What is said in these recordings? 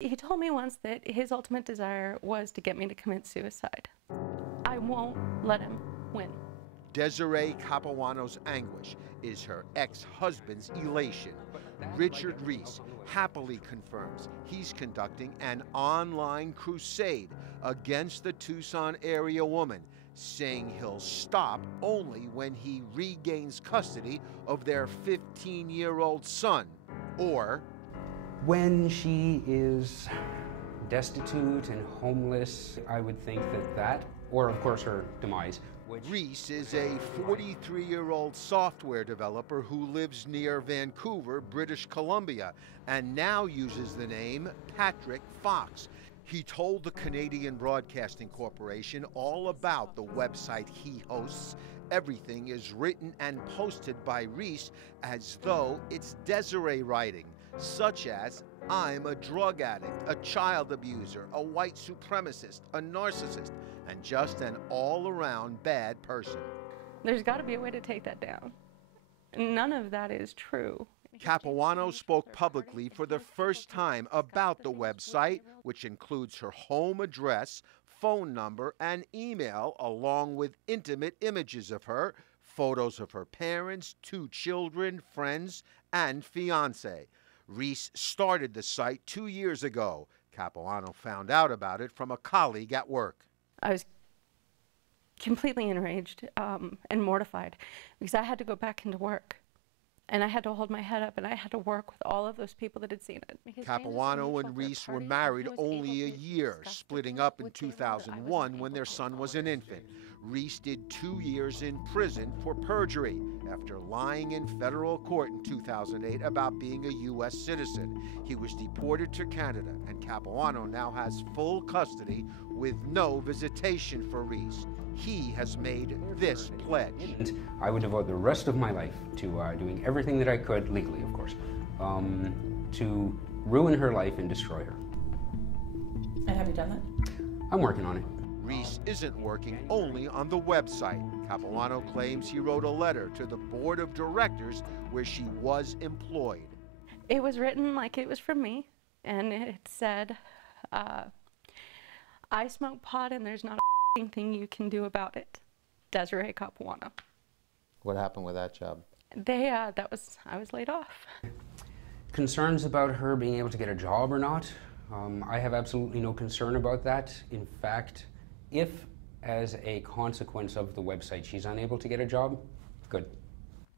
He told me once that his ultimate desire was to get me to commit suicide. I won't let him win. Desiree Capuano's anguish is her ex-husband's elation. Richard Reese happily confirms he's conducting an online crusade against the Tucson area woman, saying he'll stop only when he regains custody of their 15-year-old son, or when she is destitute and homeless, I would think that, or of course her demise. Reese is a 43-year-old software developer who lives near Vancouver, British Columbia, and now uses the name Patrick Fox. He told the Canadian Broadcasting Corporation all about the website he hosts. Everything is written and posted by Reese as though it's Desiree writing, such as, "I'm a drug addict, a child abuser, a white supremacist, a narcissist, and just an all-around bad person." There's got to be a way to take that down. None of that is true. Capuano spoke publicly for the first time about the website, which includes her home address, phone number, and email, along with intimate images of her, photos of her parents, 2 children, friends, and fiancé. Reese started the site 2 years ago. Capuano found out about it from a colleague at work. I was completely enraged and mortified because I had to go back into work. And I had to hold my head up, and I had to work with all of those people that had seen it. Capuano and Reese were married only a year, splitting up in 2001 when their son was an infant. Reese did 2 years in prison for perjury after lying in federal court in 2008 about being a U.S. citizen. He was deported to Canada, and Capuano now has full custody with no visitation for Reese. He has made this pledge. I would devote the rest of my life to doing everything that I could, legally of course, to ruin her life and destroy her. And have you done that? I'm working on it. Reese isn't working only on the website. Capuano claims he wrote a letter to the board of directors where she was employed. It was written like it was from me, and it said, "I smoke pot and there's not a thing you can do about it. Desiree Capuano." What happened with that job? I was laid off. Concerns about her being able to get a job or not, I have absolutely no concern about that. In fact, if as a consequence of the website she's unable to get a job, good.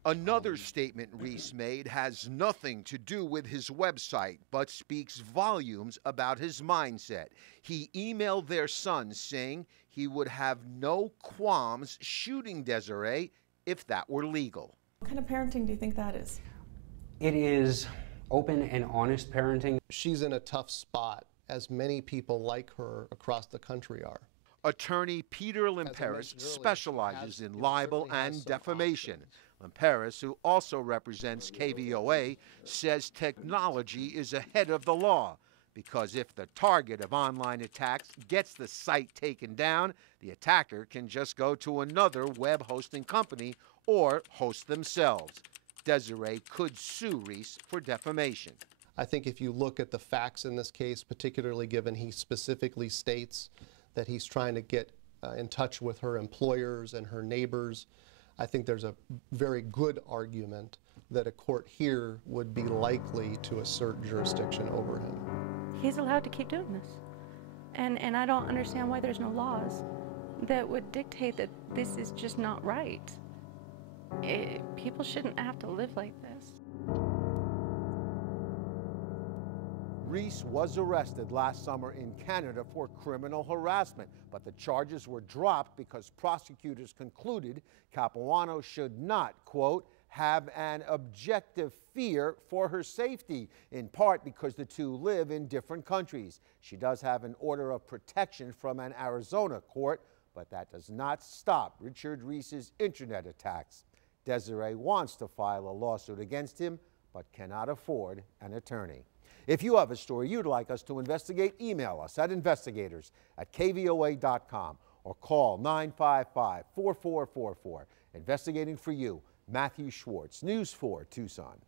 Another statement Reese made has nothing to do with his website, but speaks volumes about his mindset. He emailed their son saying he would have no qualms shooting Desiree if that were legal. What kind of parenting do you think that is? It is open and honest parenting. She's in a tough spot, as many people like her across the country are. Attorney Peter Limperis specializes in libel and defamation. Limperis, who also represents KVOA, says technology is ahead of the law, because if the target of online attacks gets the site taken down, the attacker can just go to another web hosting company or host themselves. Desiree could sue Reese for defamation. I think if you look at the facts in this case, particularly given he specifically states that he's trying to get in touch with her employers and her neighbors, I think there's a very good argument that a court here would be likely to assert jurisdiction over him. He's allowed to keep doing this. And I don't understand why there's no laws that would dictate that this is just not right. People shouldn't have to live like this. Reese was arrested last summer in Canada for criminal harassment, but the charges were dropped because prosecutors concluded Capuano should not, quote, have an objective fear for her safety, in part because the two live in different countries. She does have an order of protection from an Arizona court, but that does not stop Richard Reese's internet attacks. Desiree wants to file a lawsuit against him, but cannot afford an attorney. If you have a story you'd like us to investigate, email us at investigators@kvoa.com or call 955-4444. Investigating for you, Matthew Schwartz, News 4 Tucson.